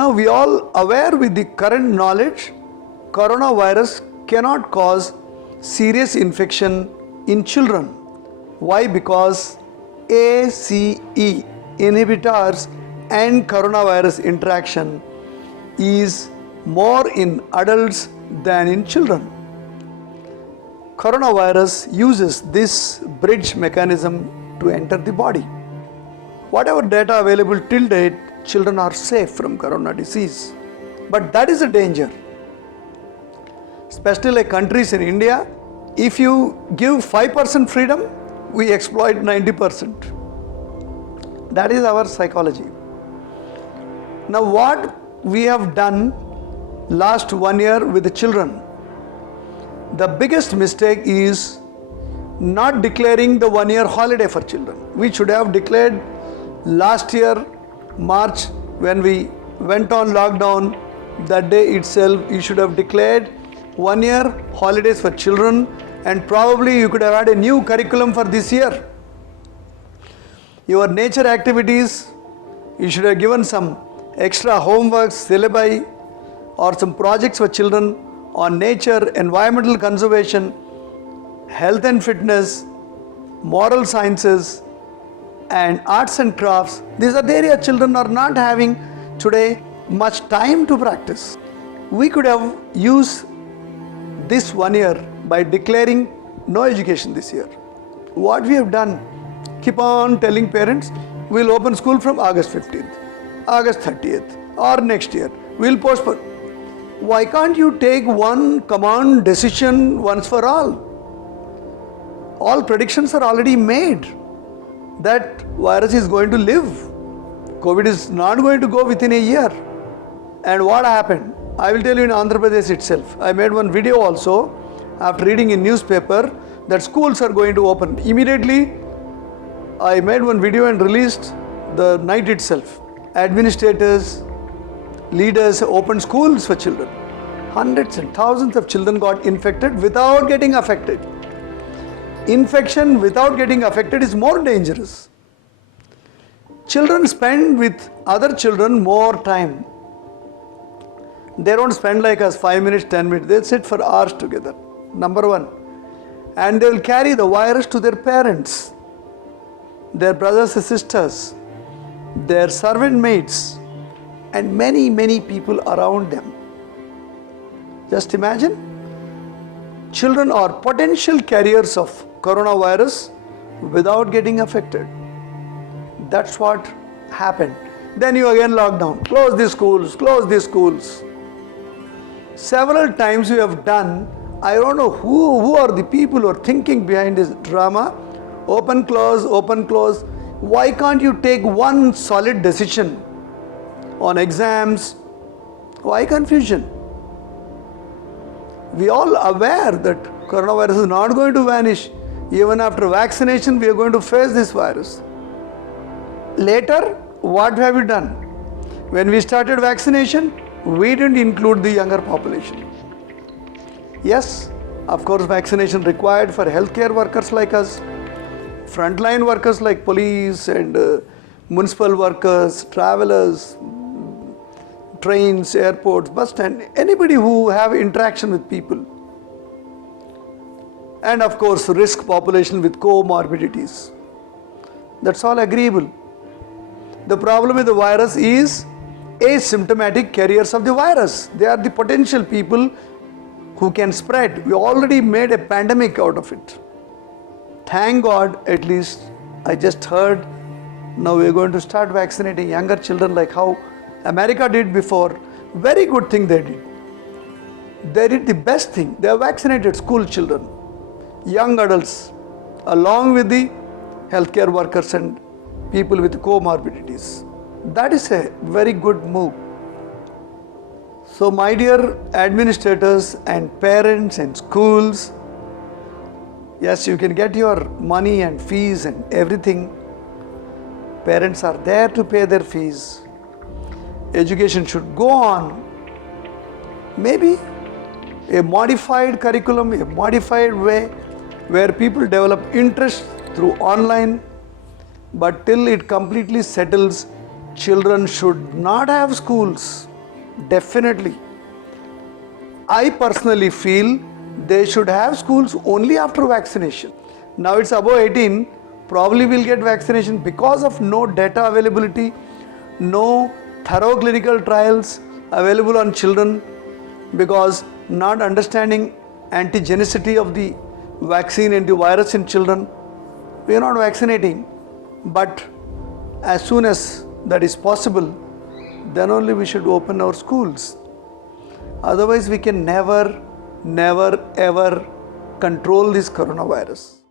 Now we all aware with the current knowledge, coronavirus cannot cause serious infection in children. Why? Because ACE inhibitors and coronavirus interaction is more in adults than in children. Coronavirus uses this bridge mechanism to enter the body. Whatever data available till date, children are safe from corona disease. But that is a danger. Especially like countries in India, if you give 5% freedom, we exploit 90%. That is our psychology. Now what we have done last 1 year with the children, the biggest mistake is not declaring the 1 year holiday for children. We should have declared last year, March, when we went on lockdown, that day itself you should have declared 1 year holidays for children, and probably you could have had a new curriculum for this year. Your nature activities, you should have given some extra homework, syllabi, or some projects for children on nature, environmental conservation, health and fitness, moral sciences, and arts and crafts. These are the areas children are not having today much time to practice. We could have used this 1 year by declaring no education this year. What we have done, keep on telling parents, we'll open school from August 15th, August 30th, or next year. We'll postpone. Why can't you take one command decision once for all? All predictions are already made that virus is going to live. COVID is not going to go within a year. And what happened? I will tell you in Andhra Pradesh itself. I made one video also after reading in newspaper that schools are going to open. Immediately, I made one video and released the night itself. Administrators, leaders opened schools for children. Hundreds and thousands of children got infected without getting affected. Infection without getting affected is more dangerous. Children spend with other children more time. They don't spend like us 5 minutes, 10 minutes. They sit for hours together, number one. And they will carry the virus to their parents, their brothers and sisters, their servant mates, and many people around them. Just imagine, children are potential carriers of coronavirus without getting affected. That's what happened. Then you again lock down, close these schools, close these schools. Several times you have done. I don't know who are the people who are thinking behind this drama. Open, close, open, close. Why can't you take one solid decision on exams? Why confusion? We all aware that coronavirus is not going to vanish. Even after vaccination, we are going to face this virus. Later, what have we done? When we started vaccination, we didn't include the younger population. Yes, of course, vaccination required for healthcare workers like us, frontline workers like police and municipal workers, travelers, trains, airports, bus stand, anybody who have interaction with people. And of course, risk population with comorbidities. That's all agreeable. The problem with the virus is asymptomatic carriers of the virus. They are the potential people who can spread. We already made a pandemic out of it. Thank God, at least I just heard, now we are going to start vaccinating younger children like how America did before. Very good thing they did. They did the best thing. They have vaccinated school children, young adults, along with the healthcare workers and people with comorbidities. That is a very good move. So my dear administrators and parents and schools, yes, you can get your money and fees and everything. Parents are there to pay their fees. Education should go on. Maybe a modified curriculum, a modified way where people develop interest through online, but till it completely settles, children should not have schools. Definitely. I personally feel they should have schools only after vaccination. Now it's above 18, probably will get vaccination because of no data availability, no thorough clinical trials available on children, because not understanding antigenicity of the vaccine and the virus in children, we are not vaccinating. But as soon as that is possible, then only we should open our schools. Otherwise, we can never ever control this coronavirus.